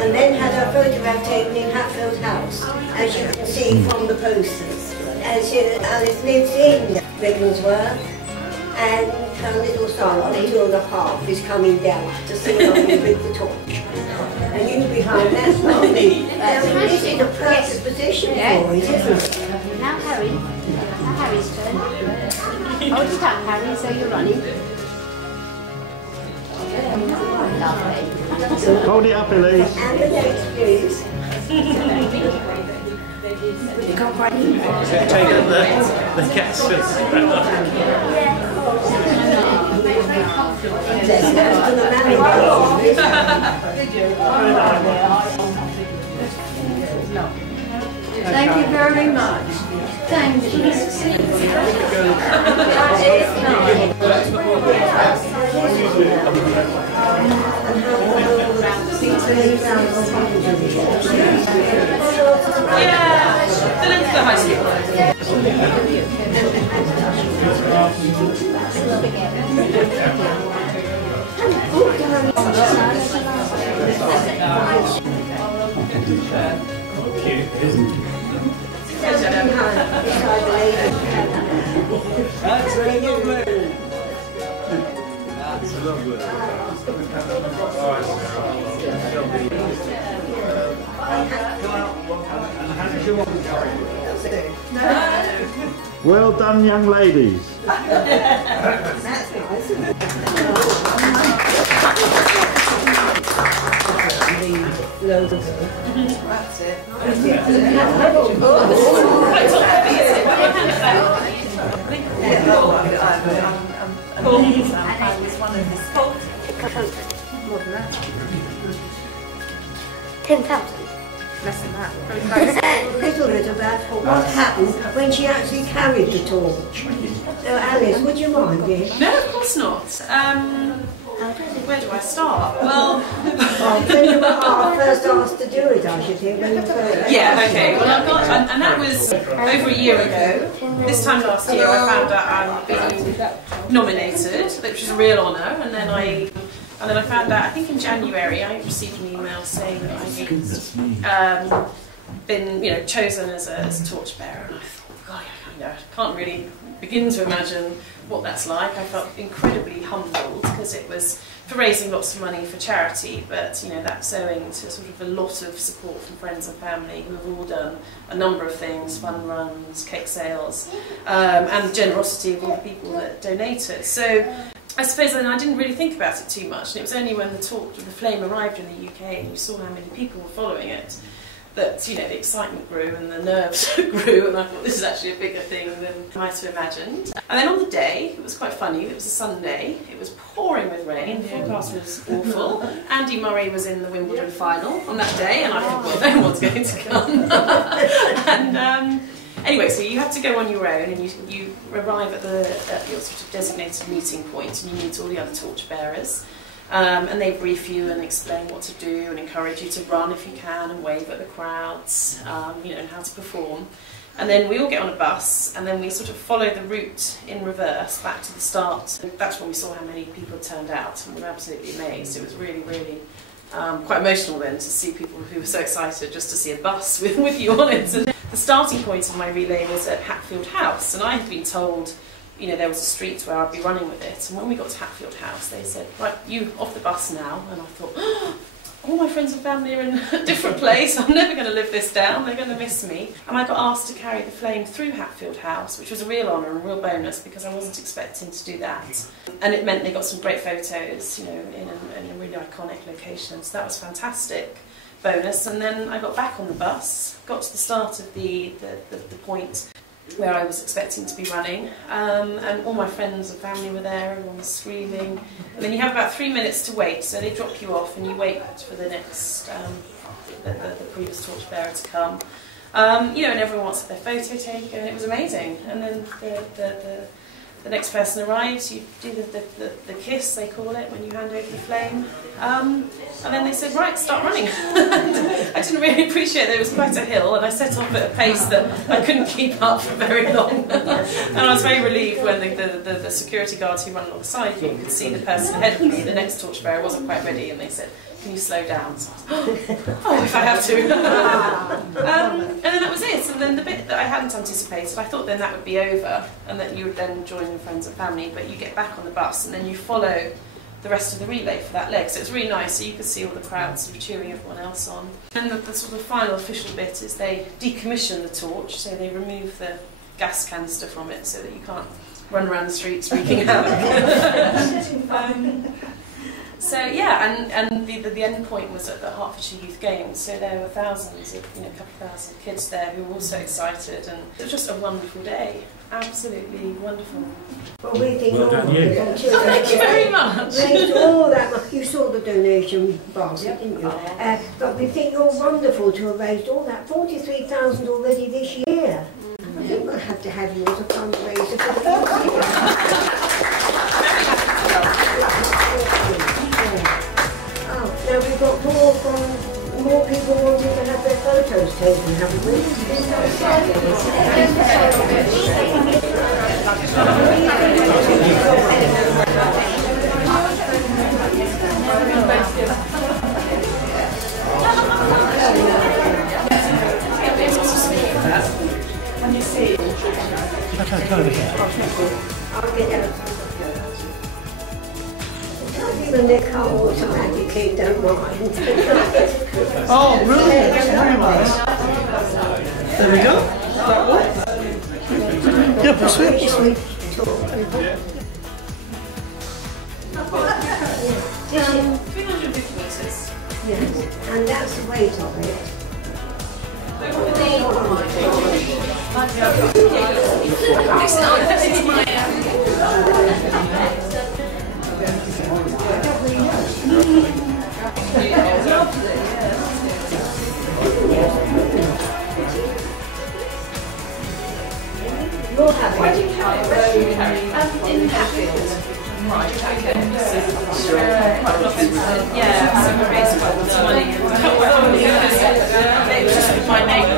And then had her photograph taken in Hatfield House, as you can see from the posters. Alice lives in Ravensworth, and her little son, 2.5, is coming down to see her with the torch. And you behind, that's not me. This is a perfect position for it, isn't it? Now Harry's turn. Hold it up, Harry, so you're running. Hold it up, Elise. And the next, please. Take the cat's Thank you very much. Thank you. Yeah, the length of the high school. That's very lovely. That's lovely. Well done, young ladies. That's nice, isn't it? That's it. More than that. 10,000. Less than that. A little bit about what happened when she actually carried the torch. So Alice, would you mind this? No, of course not. Where do I start? Well, When you were first asked to do it, I should think. When you first yeah, okay. Well, I got, and that was over a year ago. This time last year, I found out I'd been nominated, which is a real honour. And then I found out, I think in January, I received an email saying that I'd been, chosen as a torchbearer. And I thought, God, I can't really begin to imagine what that's like. I felt incredibly humbled because it was for raising lots of money for charity, but that's owing to sort of a lot of support from friends and family who have all done a number of things, fun runs, cake sales, and the generosity of all the people that donated. So I suppose then I didn't really think about it too much, and it was only when the flame arrived in the UK and you saw how many people were following it that the excitement grew and the nerves grew, and I thought this is actually a bigger thing than I might have imagined. And then on the day, it was quite funny, it was a Sunday, it was pouring with rain, the forecast was awful. Andy Murray was in the Wimbledon final on that day, and I thought, well, no one's going to come. And anyway, so you have to go on your own, and you arrive at your sort of designated meeting point, and you meet all the other torchbearers. And they brief you and explain what to do and encourage you to run if you can and wave at the crowds, and how to perform. And then we all get on a bus and then we sort of follow the route in reverse back to the start. And that's when we saw how many people had turned out, and we were absolutely amazed. It was really, really quite emotional then to see people who were so excited just to see a bus with you on it. And the starting point of my relay was at Hatfield House, and I had been told you know, there was a street where I'd be running with it. And when we got to Hatfield House, they said, right, you off the bus now. And I thought, oh, all my friends and family are in a different place. I'm never going to live this down. They're going to miss me. And I got asked to carry the flame through Hatfield House, which was a real honour and a real bonus because I wasn't expecting to do that. And it meant they got some great photos, you know, in a really iconic location. So that was fantastic. Bonus. And then I got back on the bus, got to the start of the point where I was expecting to be running, and all my friends and family were there, everyone was screaming, and then you have about 3 minutes to wait, so they drop you off and you wait for the next, the previous torchbearer to come, you know, and everyone wants their photo taken, and it was amazing. And then the next person arrives, you do the kiss, they call it, when you hand over the flame. And then they said, right, start running. I didn't really appreciate that it was quite a hill, and I set off at a pace that I couldn't keep up for very long. And I was very relieved when the security guards who ran alongside me could see the person ahead of me, the next torchbearer, wasn't quite ready, and they said, can you slow down? So I was, oh, if I have to. And then that was it. And then the bit that I hadn't anticipated, I thought then that would be over, and that you would then join your friends and family, but you get back on the bus, and then you follow the rest of the relay for that leg. So it's really nice, so you could see all the crowds sort of cheering everyone else on. And the sort of final official bit is they decommission the torch, so they remove the gas canister from it so that you can't run around the streets wreaking havoc. So yeah, and the end point was at the Hertfordshire Youth Games, so there were thousands of, you know, a couple of thousand kids there who were all so excited, and it was just a wonderful day. Absolutely wonderful. Well, we think Well done, you. Thank you very much. Raised all that, you saw the donation basket, didn't you? But we think you're wonderful to have raised all that, 43,000 already this year. I think we'll have to have you as a fundraiser for the Now we've got more people wanting to have their photos taken, haven't we? When you see it, I'll get out. Even they can't automatically, don't mind. oh, really? That's very nice. There we go. That one? Yeah, proceed. 350 metres. Yes, and that's the weight of it. You'll have it. In Hatfield. Right, okay. Yeah, so we raised quite a lot of money. It was just my neighbour